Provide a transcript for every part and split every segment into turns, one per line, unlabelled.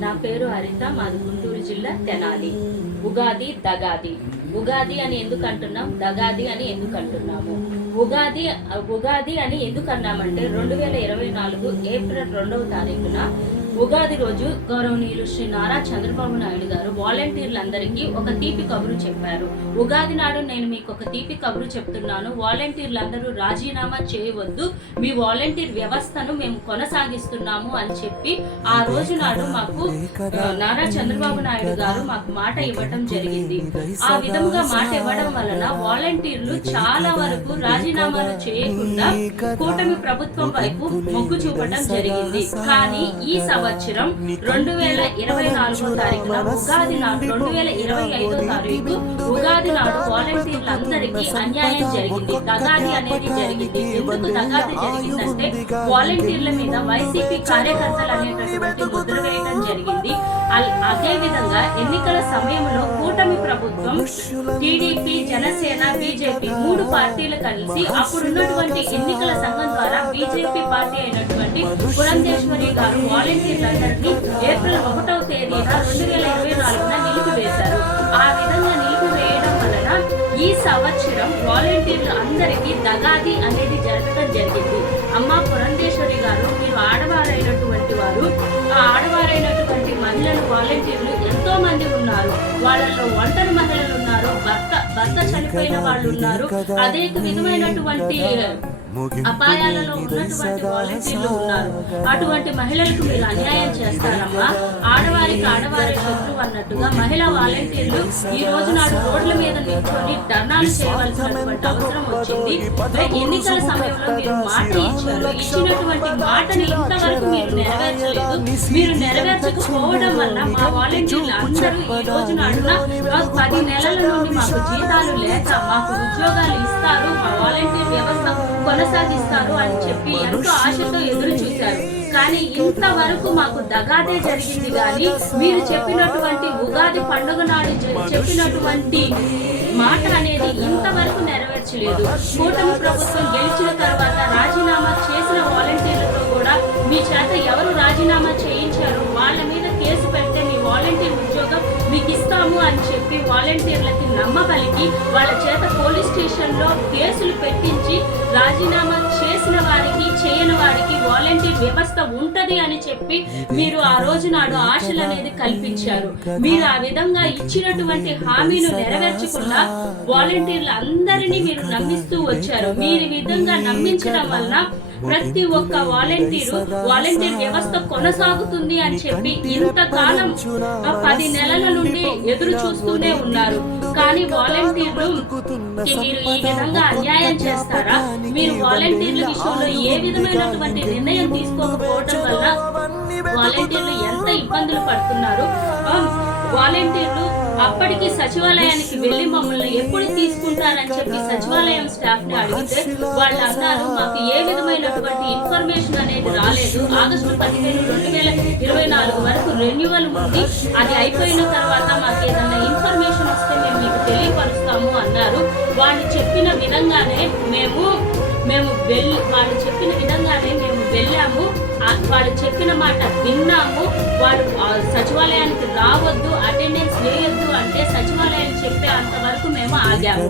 నా పేరు హరిత మాది గుంటూరు జిల్లా తెనాలి. ఉగాది దగాది. ఉగాది అని ఎందుకు అంటున్నాం దగాది అని ఎందుకు అంటున్నాము ఉగాది ఉగాది అని ఎందుకు అన్నామంటే రెండు వేల ఇరవై నాలుగు ఏప్రిల్ రెండవ తారీఖున ఉగాది రోజు గౌరవనీయులు శ్రీ నారా చంద్రబాబు నాయుడు గారు వాలంటీర్లందరికీ ఒక తీపి కబురు చెప్పారు. ఉగాది నాడు నేను మీకు ఒక తీపి కబురు చెప్తున్నాను. వాలంటీర్లందరూ రాజీనామా చేయవద్దు. మీ వాలంటీర్ వ్యవస్థను మేము కొనసాగిస్తున్నాము అని చెప్పి ఆ రోజు నాడు మాకు నారా చంద్రబాబు నాయుడు గారు మాకు మాట ఇవ్వటం జరిగింది. ఆ విధంగా మాట ఇవ్వడం వలన వాలంటీర్లు చాలా వరకు రాజీనామాలు చేయకుండా కూటమి ప్రభుత్వం వైపు మొగ్గు చూపడం జరిగింది. కానీ ఈ సంవత్సరం రెండు వేల ఇరవై నాలుగో తారీఖున ఉగాది నాడు రెండు వేల ఇరవై ఐదో తారీఖు ఉగాది నాడు వాలంటీర్లందరికీ అన్యాయం జరిగింది. దగాది అనేది జరిగింది. ఎందుకు దగాది జరిగిందంటే వాలంటీర్ల మీద వైసీపీ కార్యకర్తలు అనేటటువంటి ముద్ర వేయడం జరిగింది. అదేవిధంగా అదే విధంగా ఎన్నికల సమయంలో కూటమి ప్రభుత్వం టీడీపీ జనసేన బీజేపీ మూడు పార్టీలు కలిసి అప్పుడున్నటువంటి ఎన్నికల సంఘం ద్వారా బీజేపీ పార్టీ అయినటువంటి పురంధేశ్వరి గారు వాలంటీర్లందరినీ ఏప్రిల్ ఒకటో సంవత్సరం వాలంటీర్లు అందరికీ దగాది అనేది జరగడం జరిగింది. అమ్మ పురంధేశ్వరి గారు మీరు ఆడవారైనటువంటి వారు ఆ ఆడవారైనటువంటి మహిళలు వాలంటీర్లు ఎంతో మంది ఉన్నారు. వాళ్ళలో ఒంటరి మహిళలు ఉన్నారు భర్త భర్త చనిపోయిన వాళ్ళు ఉన్నారు. అదే విధమైనటువంటి అపాయాలలో ఉన్నటువంటి వాలంటీర్లు ఉన్నారు? అటువంటి మహిళలకు మీరు అన్యాయం చేస్తారమ్మా? ఆడవారికి ఆడవారి శత్రువు అన్నట్టుగా మహిళా వాలంటీర్లు ఈ రోజు నాడు రోడ్ల మీద నిల్చొని ధర్నాలు చేయవలసినటువంటి అవసరం వచ్చింది. ఎన్నికల సమయంలో మీరు మాట ఇచ్చారు. ఇచ్చినటువంటి మాటని ఇంతవరకు మీరు నెరవేర్చలేదు. మీరు నెరవేర్చకపోవడం వల్ల మా వాలంటీర్లు అందరూ ఈ రోజు నాడున పది నెలల నుండి మాకు జీతాలు లేక మాకు ఉద్యోగాలు ఇస్తారు. మా వాలంటీర్ వ్యవస్థ కొనసాగిస్తారు అని చెప్పి ఎంతో ఆశతో ఎదురు చూశారు. కానీ ఇంతవరకు మాకు దగాదే జరిగింది కానీ మీరు చెప్పినటువంటి ఉగాది పండుగ నాడు చెప్పినటువంటి మాట అనేది ఇంతవరకు నెరవేర్చలేదు. కూటమి ప్రభుత్వం గెలిచిన తర్వాత రాజీనామా ఇస్తాము అని చెప్పి వాలంటీర్లకి నమ్మగలిగి వాళ్ళ చేత పోలీస్ స్టేషన్లో కేసులు పెట్టించి రాజీనామా చేసిన వారికి చేయని వారికి వాలంటీర్ వ్యవస్థ ఉంటది అని చెప్పి మీరు ఆ రోజు నాడు ఆశలు అనేది కల్పించారు. మీరు ఆ విధంగా ఇచ్చినటువంటి హామీలు నెరవేర్చకుండా వాలంటీర్లు అందరినీ మీరు నమ్మిస్తూ వచ్చారు. మీరు ఈ విధంగా నమ్మించడం వలన ప్రతి ఒక్క వాలంటీరు వాలంటీర్ వ్యవస్థ కొనసాగుతుంది అని చెప్పి ఇంతకాలం ఆ పది నెలల నుండి ఎదురు చూస్తూనే ఉన్నారు. కానీ వాలంటీర్లు మీరు ఈ విధంగా అన్యాయం చేస్తారా? మీరు వాలంటీర్ల విషయంలో ఏ విధమైనటువంటి నిర్ణయం తీసుకోకపోవడం వల్ల వాలంటీర్లు ఎంత ఇబ్బందులు పడుతున్నారు? వాలంటీర్లు అప్పటికి సచివాలయానికి వెళ్ళి మమ్మల్ని ఎప్పుడు తీసుకుంటారని చెప్పి సచివాలయం స్టాఫ్ని అడిగితే వాళ్ళు అన్నారు మాకు ఏ విధమైనటువంటి ఇన్ఫర్మేషన్ అనేది రాలేదు. ఆగస్టు పదిహేను రెండు వేల ఇరవై నాలుగు వరకు రెన్యువల్ ఉంది. అది అయిపోయిన తర్వాత మాకు ఏదైనా ఇన్ఫర్మేషన్ ఇస్తే మేము మీకు తెలియపరుస్తాము అన్నారు. వాళ్ళు చెప్పిన విధంగానే మేము మేము వెళ్ళి వాళ్ళు చెప్పిన విధంగానే మేము వెళ్ళాము. వాళ్ళు చెప్పిన మాట విన్నాము. వాళ్ళు సచివాలయానికి రావద్దు అటెండెన్స్ వేయొద్దు అంటే సచివాలయం చెప్పే అంతవరకు మేము ఆగాము.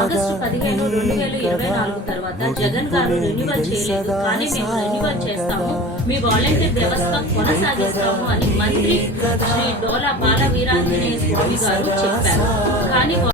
ఆగస్టు పదిహేను రెండు వేల ఇరవై నాలుగు తర్వాత జగన్ గారు రెన్యువల్ చేయలేదు. కానీ మేము రెన్యువల్ చేస్తాము. మీ వాలంటీర్ వ్యవస్థ కొనసాగిస్తాము అని మంత్రి శ్రీ డోలా బాల వీరాంజనేయ స్వామి గారు చెప్పారు. కానీ